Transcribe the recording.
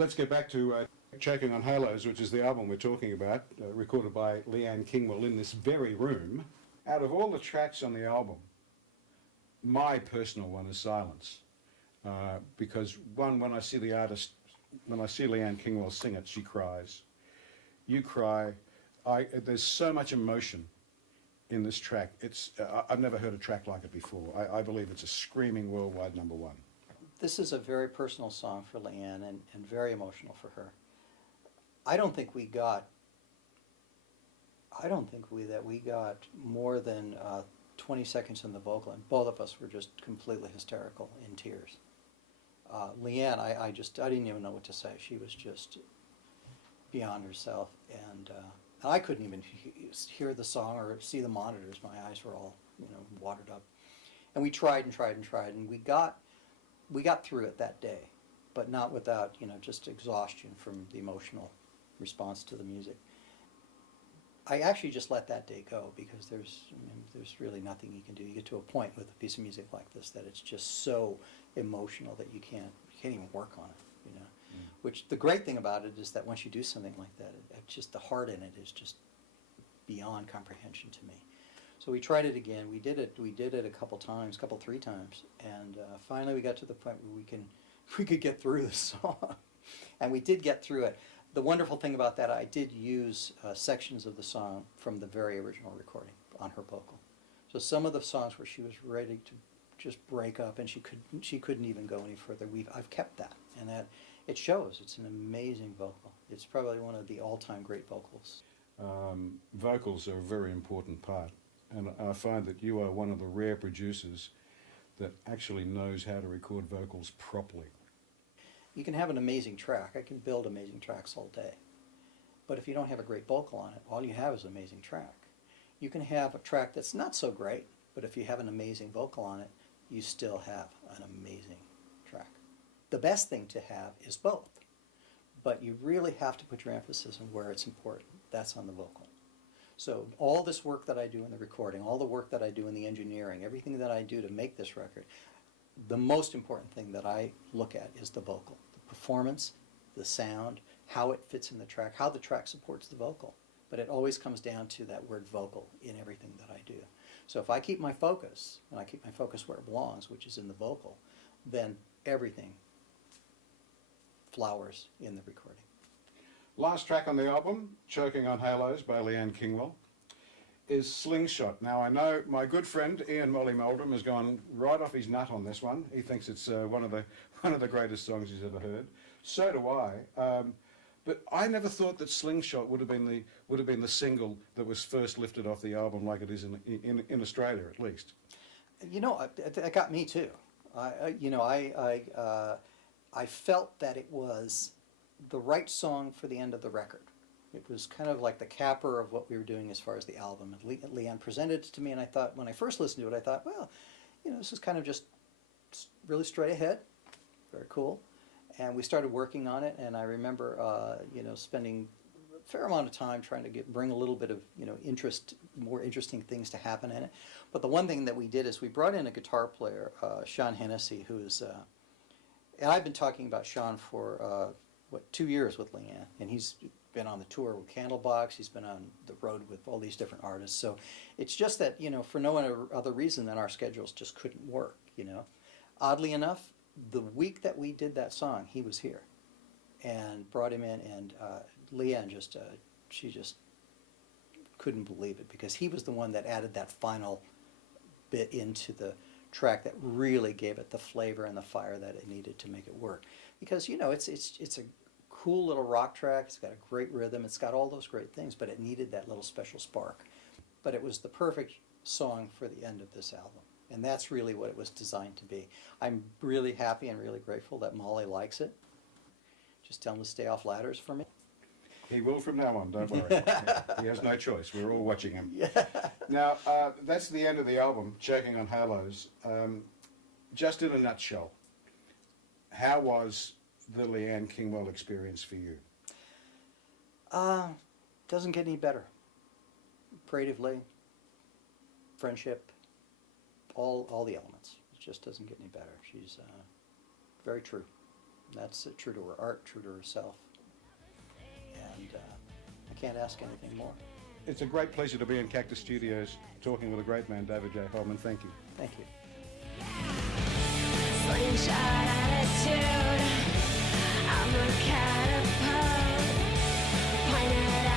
Let's get back to Choking on Halos, which is the album we're talking about, recorded by Leanne Kingwell in this very room. Out of all the tracks on the album, my personal one is Silence. Because when I see the artist, when I see Leanne Kingwell sing it, she cries. You cry. There's so much emotion in this track. I've never heard a track like it before. I believe it's a screaming worldwide number 1. This is a very personal song for Leanne and very emotional for her. I don't think we got more than 20 seconds in the vocal, and both of us were just completely hysterical in tears. Leanne, I didn't even know what to say. She was just beyond herself, and I couldn't even hear the song or see the monitors. My eyes were all, watered up. And we tried and tried and tried, and we got through it that day, but not without, just exhaustion from the emotional response to the music. I actually just let that day go because there's really nothing you can do. You get to a point with a piece of music like this that it's just so emotional that you can't even work on it, Which the great thing about it is that once you do something like that, it's just the heart in it is just beyond comprehension to me. So we tried it again. We did it a couple, 3 times, and finally we got to the point where we could get through the song, and we did get through it. The wonderful thing about that, I did use sections of the song from the very original recording on her vocal. So some of the songs where she was ready to just break up and she couldn't even go any further. I've kept that, and that it shows. It's an amazing vocal. It's probably one of the all-time great vocals. Vocals are a very important part, and I find that you are one of the rare producers that actually knows how to record vocals properly. You can have an amazing track. I can build amazing tracks all day. But if you don't have a great vocal on it, all you have is an amazing track. You can have a track that's not so great, but if you have an amazing vocal on it, you still have an amazing track. The best thing to have is both. But you really have to put your emphasis on where it's important. That's on the vocal. So all this work that I do in the recording, all the work that I do in the engineering, everything that I do to make this record, the most important thing that I look at is the vocal, the performance, the sound, how it fits in the track, how the track supports the vocal. But it always comes down to that word vocal in everything that I do. So if I keep my focus, and I keep my focus where it belongs, which is in the vocal, then everything flowers in the recording. Last track on the album, Choking on Halos by Leanne Kingwell, is Slingshot. Now I know my good friend Ian Molly Meldrum has gone right off his nut on this one. He thinks it's one of the greatest songs he's ever heard. So do I. But I never thought that Slingshot would have been the single that was first lifted off the album, like it is in Australia at least. It got me too. I felt that it was the right song for the end of the record. It was kind of like the capper of what we were doing as far as the album. And Leanne presented it to me, and I thought, when I first listened to it, I thought, well, this is kind of just really straight ahead, very cool. And we started working on it, and I remember, spending a fair amount of time trying to bring a little bit of, more interesting things to happen in it. But the one thing that we did is we brought in a guitar player, Sean Hennessy, who's, and I've been talking about Sean for, 2 years with Leanne, and he's been on the tour with Candlebox, he's been on the road with all these different artists. So it's just that, for no other reason than our schedules just couldn't work, Oddly enough, the week that we did that song, he was here and brought him in, and Leanne she just couldn't believe it, because he was the one that added that final bit into the track that really gave it the flavor and the fire that it needed to make it work. Because, it's a cool little rock track, it's got a great rhythm, it's got all those great things, but it needed that little special spark. But it was the perfect song for the end of this album. And that's really what it was designed to be. I'm really happy and really grateful that Molly likes it. Just tell him to stay off ladders for me. He will from now on, don't worry. He has no choice. We're all watching him. Yeah. Now, that's the end of the album, Choking on Halos. Just in a nutshell, how was the Leanne Kingwell experience for you? Doesn't get any better. Creatively, friendship, all the elements. It just doesn't get any better. She's very true. That's true to her art, true to herself. And I can't ask anything more. It's a great pleasure to be in Cactus Studios talking with a great man, David J Holman. Thank you. Thank you. Slingshot attitude, I'm a catapult, pointed